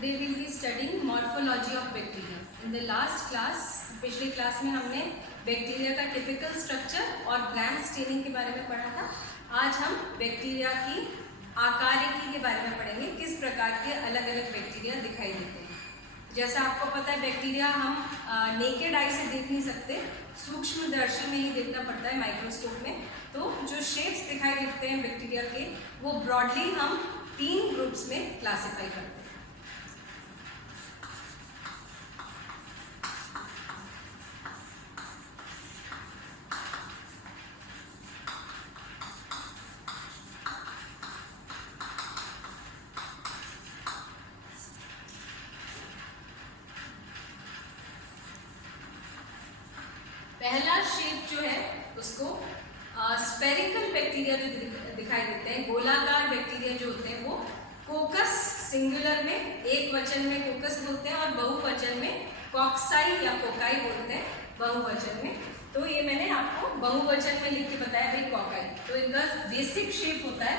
Today we will be studying morphology of bacteria. In the last class, पिछले class में हमने bacteria का typical structure और gram staining के बारे में पढ़ा था। आज हम बैक्टीरिया की आकारिकी के बारे में पढ़ेंगे, किस प्रकार के अलग अलग बैक्टीरिया दिखाई देते हैं। जैसा आपको पता है, बैक्टीरिया हम नेकेड आई से देख नहीं सकते, सूक्ष्मदर्शी में ही देखना पड़ता है, माइक्रोस्कोप में। तो जो शेप्स दिखाई देते हैं बैक्टीरिया के, वो ब्रॉडली हम 3 ग्रुप्स में क्लासिफाई करते हैं। पहला शेप जो है उसको स्पेरिकल बैक्टीरिया जो दिखाई देते हैं, गोलाकार बैक्टीरिया जो होते हैं, वो कोकस सिंगुलर में, एक वचन में कोकस बोलते हैं, और बहुवचन में कॉक्साई या कोकाई बोलते हैं बहुवचन में। तो ये मैंने आपको बहुवचन में लिख के बताया भाई, कोकाई। तो इनका बेसिक शेप होता है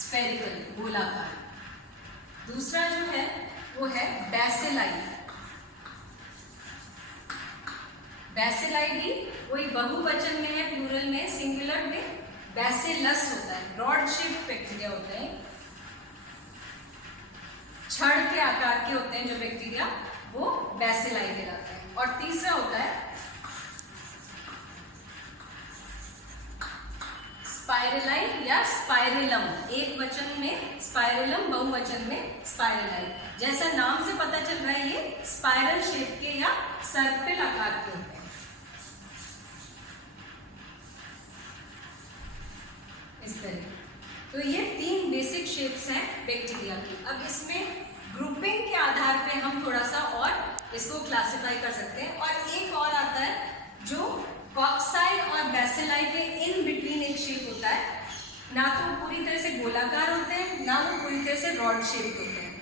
स्पेरिकल, गोलाकार। दूसरा जो है वो है बैसिलाई। बैसिलाई भी वही बहुवचन में है, प्लूरल में, सिंगुलर में बैसिलस होता है। रॉड शेप बैक्टीरिया होते हैं, छड़ के आकार के होते हैं जो बैक्टीरिया, वो बैसिलाई कहलाते हैं। और तीसरा होता है स्पाइरलाई या स्पाइरिलम, एक वचन में स्पाइरिलम, बहुवचन में स्पाइरलाई। जैसा नाम से पता चल रहा है, ये स्पाइरल शेप के या सर्पिल आकार के होते हैं। इस तरह। तो ये 3 बेसिक शेप्स हैं बैक्टीरिया की। अब इसमें ग्रुपिंग के आधार पे हम थोड़ा सा और इसको क्लासिफाई कर सकते हैं। और एक और आता है जो कॉक्साई और बैसिलाई के इन बिटवीन एक शेप होता है। ना तो पूरी तरह से गोलाकार होते हैं, ना वो पूरी तरह से रॉड शेप होते हैं,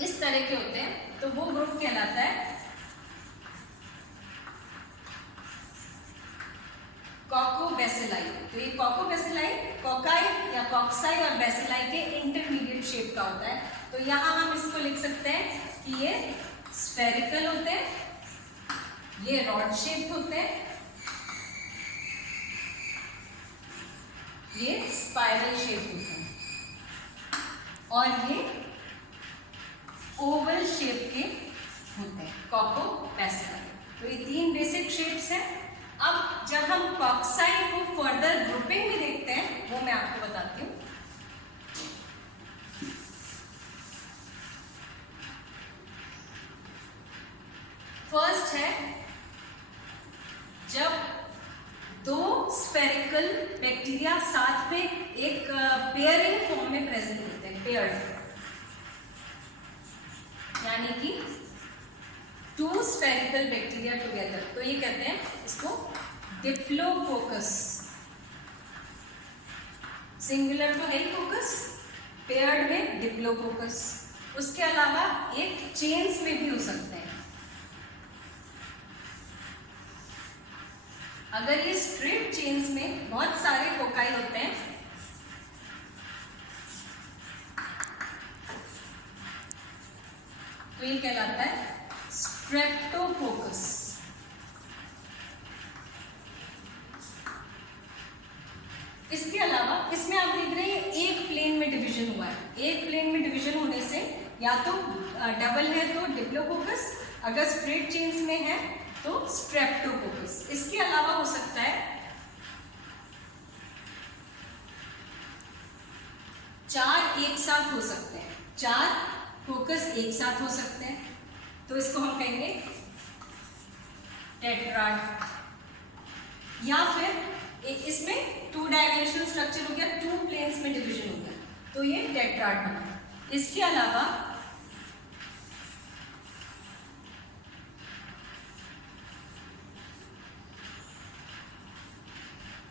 इस तरह के होते हैं। तो वो ग्रुप कहलाता है कोकोबैसिलाई। तो ये कोकोबैसिलाई कोकाई या कॉक्साई और बैसिलाई के इंटरमीडिएट शेप का होता है। तो यहाँ हम इसको लिख सकते हैं कि ये स्फेरिकल होते हैं, ये रॉड शेप होते हैं, ये स्पाइरल शेप होते हैं, और ये ओवल शेप के होते हैं, कोकोबैसिलाई। तो ये 3 बेसिक शेप्स हैं। अब जब हम कॉक्साई को फर्दर ग्रुपिंग में देखते हैं, वो मैं आपको बताती हूँ। फर्स्ट है जब 2 स्फेरिकल बैक्टीरिया साथ में एक पेयरिंग फॉर्म में प्रेजेंट होते हैं, पेयर्ड, यानी कि 2 स्फेरिकल बैक्टीरिया टुगेदर। तो ये कहते हैं इसको डिप्लोकोकस। सिंगुलर तो है ही कोकस, पेयर्ड में डिप्लोकोकस। उसके अलावा एक चेन्स में भी हो सकते हैं। अगर ये स्ट्रिप चेन्स में बहुत सारे कोकाई होते हैं, तो ये कहलाता है स्ट्रेप्टोकोकस। इसके अलावा इसमें आप देख रहे हैं एक प्लेन में डिवीजन हुआ है। एक प्लेन में डिवीजन होने से या तो डबल है तो डिप्लोकोकस, अगर स्ट्रेट चेन्स में है तो स्ट्रेप्टोकोकस। इसके अलावा हो सकता है 4 एक साथ हो सकते हैं, 4 कोकस एक साथ हो सकते हैं। तो इसको हम कहेंगे टेट्राड। या फिर इसमें 2 डायमेंशनल स्ट्रक्चर हो गया, 2 प्लेन्स में डिवीजन हो गया, तो ये टेट्राड बना। इसके अलावा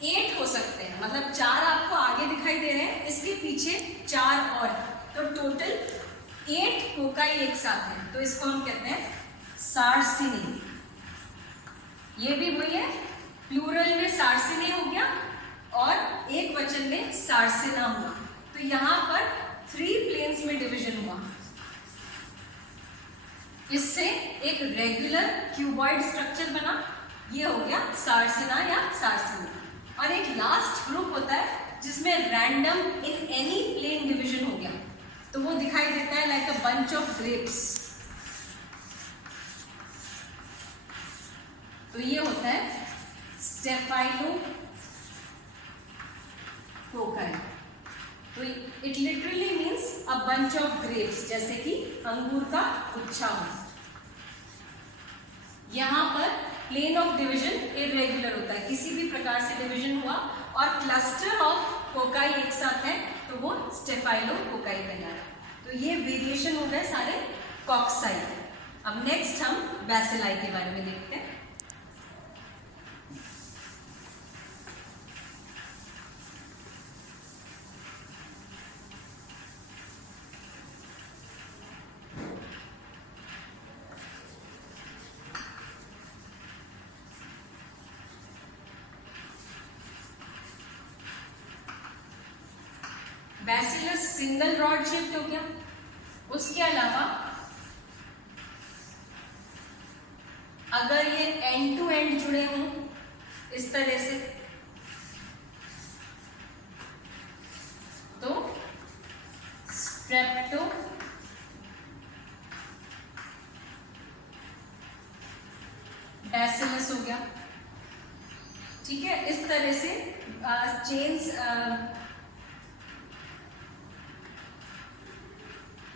8 हो सकते हैं, मतलब 4 आपको आगे दिखाई दे रहे हैं, इसके पीछे 4 और, तो टोटल 8 कोकाई एक साथ है। तो इसको हम कहते हैं सार्सिनी। ये भी वही है, प्लूरल में सार्सिनी हो गया और एक वचन में सार्सिना हुआ। तो यहाँ पर 3 प्लेन्स में डिवीजन हुआ, इससे एक रेगुलर क्यूबॉइड स्ट्रक्चर बना, ये हो गया सार्सिना या सार्सिनी। और एक लास्ट ग्रुप होता है जिसमें random in any plane division हो गया, तो वो दिखाई देता है like a bunch of grapes. तो ये होता है स्टेफाइलोकोकाई। तो it literally means a bunch of grapes, जैसे कि अंगूर का गुच्छा हो। यहाँ पर प्लेन ऑफ डिवीजन इरेगुलर होता है, किसी भी प्रकार से डिवीजन हुआ और क्लस्टर ऑफ कोकाई एक साथ है तो वो स्टेफाइलोकोकाई कहलाता है। तो ये वेरिएशन हो गए सारे कॉक्साई। अब नेक्स्ट हम बैसिलाई के बारे में देखते हैं। बैसिलस सिंगल रॉड शेप्ड हो गया। उसके अलावा अगर ये एंड टू एंड जुड़े हों इस तरह से, तो स्ट्रेप्टो बैसिलस हो गया। ठीक है, इस तरह से चेन्स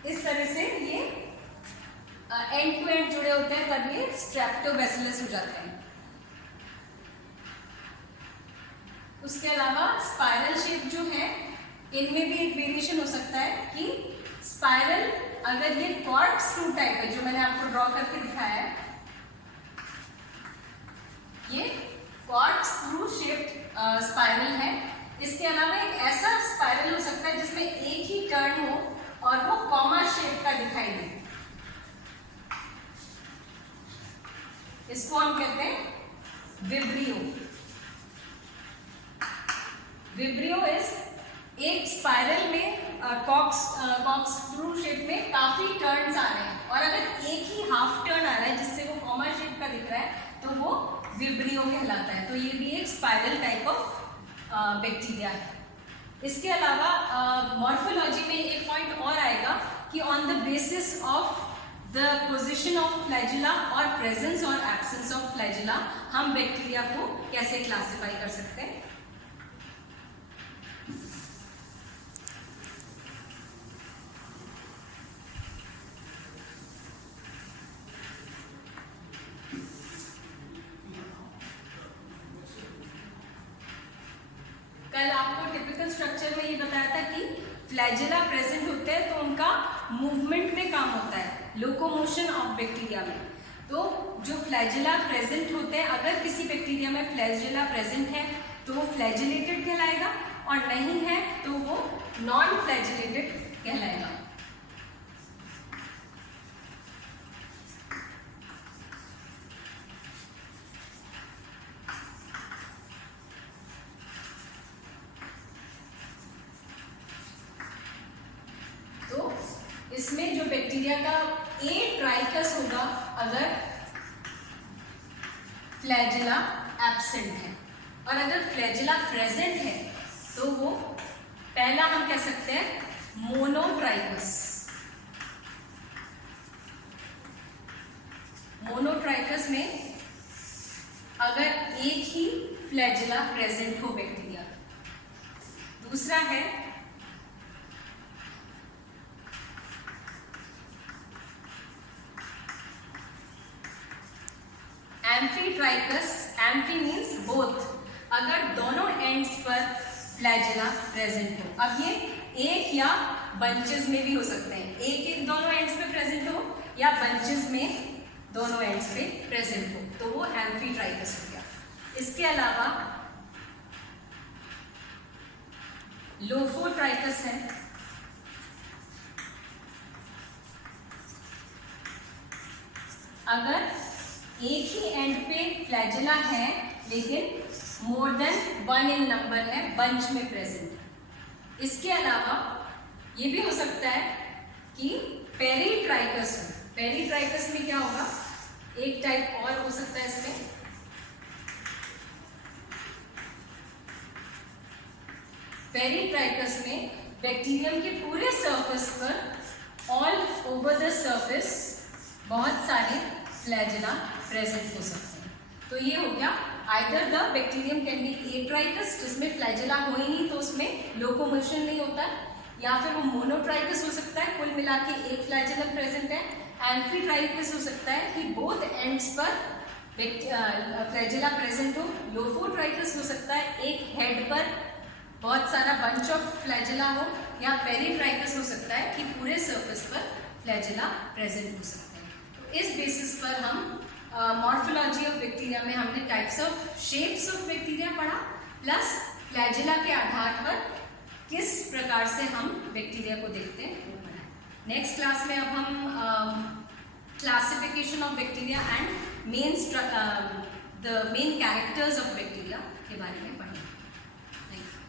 इस तरह से ये एंड टू एंड जुड़े होते हैं, तब ये स्ट्रेप्टोबैसिलस हो जाते हैं। उसके अलावा स्पाइरल शेप जो है, इनमें भी एक वेरिएशन हो सकता है कि स्पाइरल, अगर ये कॉर्कस्क्रू टाइप है जो मैंने आपको ड्रॉ करके दिखाया है, ये कॉर्कस्क्रू शेप्ड स्पाइरल है। इसके अलावा एक ऐसा स्पाइरल हो सकता है जिसमें एक ही टर्न हो और वो कॉमा शेप का दिखाई दे, इसको हम कहते हैं विब्रियो। विब्रियो इज एक स्पाइरल में कॉर्कस्क्रू शेप में काफी टर्न्स आ रहे हैं और अगर एक ही हाफ टर्न आ रहा है जिससे वो कॉमा शेप का दिख रहा है तो वो विब्रियो कहलाता है। तो ये भी एक स्पाइरल टाइप ऑफ बैक्टीरिया है। इसके अलावा मॉर्फोलॉजी में एक पॉइंट और आएगा कि on the basis of the position of flagella और प्रेजेंस और एब्सेंस ऑफ फ्लैजुला हम बैक्टीरिया को कैसे क्लासिफाई कर सकते हैं। कल आपको टिपिकल स्ट्रक्चर में ये बताया था कि फ्लैजेला प्रेजेंट होते हैं तो उनका मूवमेंट में काम होता है, लोकोमोशन ऑफ बैक्टीरिया में। तो जो फ्लैजेला प्रेजेंट होते हैं, अगर किसी बैक्टीरिया में फ्लैजेला प्रेजेंट है तो वो फ्लैजिलेटेड कहलाएगा और नहीं है तो वो नॉन फ्लैजिलेटेड कहलाएगा। इसमें जो बैक्टीरिया का ए ट्राइकस होगा अगर फ्लैजेला एब्सेंट है, और अगर फ्लैजेला प्रेजेंट है तो वो पहला हम कह सकते हैं मोनोट्राइकस। मोनोट्राइकस में अगर एक ही फ्लैजेला प्रेजेंट हो बैक्टीरिया। दूसरा है एम्फीट्राइकस। एम्फी मीन्स बोथ, अगर दोनों एंड्स पर फ्लैजेला प्रेजेंट हो। अब ये एक या बंचेस में भी हो सकते हैं, एक दोनों एंड्स पे प्रेजेंट हो या बंचेस में दोनों एंड्स पे प्रेजेंट हो, तो वो एम्फीट्राइकस हो गया। इसके अलावा लोफोट्राइकस है। अगर एक ही एंड पे फ्लैजेला है लेकिन मोर देन 1 इन नंबर है, बंच में प्रेजेंट। इसके अलावा ये भी हो सकता है कि पेरीट्राइकस हो। पेरीट्राइकस में क्या होगा, एक टाइप और हो सकता है इसमें, पेरीट्राइकस में बैक्टीरियम के पूरे सरफेस पर ऑल ओवर द सरफेस बहुत सारे फ्लैजेला प्रेजेंट हो सकते हैं। तो ये हो गया either the bacterium can be atrichous, जिसमें फ्लैजेला हो ही नहीं तो उसमें लोकोमोशन नहीं होता है, या फिर वो मोनोट्राइकस हो सकता है, कुल मिला के एक फ्लैजेलम प्रेजेंट है। एम्फीट्राइकस हो सकता है कि बोथ एंड्स पर फ्लैजेला प्रेजेंट हो। लोफोट्राइकस हो सकता है एक हेड पर बहुत सारा बंच ऑफ फ्लैजेला हो, या पेरीट्राइकस हो सकता है कि पूरे सरफेस पर फ्लैजेला प्रेजेंट हो सकते हैं। तो इस बेसिस पर हम मॉर्फोलॉजी ऑफ बैक्टीरिया में हमने types of shapes of bacteria पढ़ा, प्लस फ्लैजेला के आधार पर किस प्रकार से हम बैक्टीरिया को देखते हैं वो पढ़ा। नेक्स्ट क्लास में अब हम classification of bacteria and the main characters of bacteria के बारे में पढ़ेंगे। Thank you.